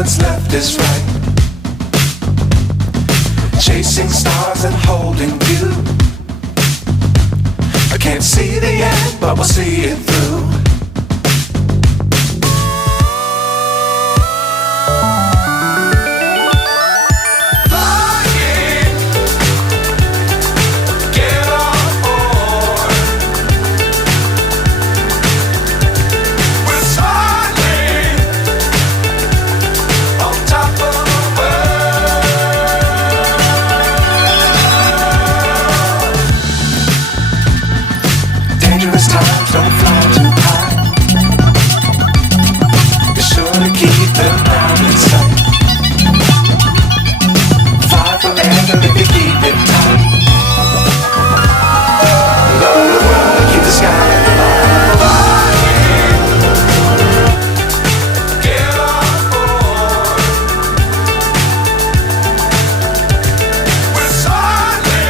what's left is right. Chasing stars and holding you. I can't see the end, but we'll see it through.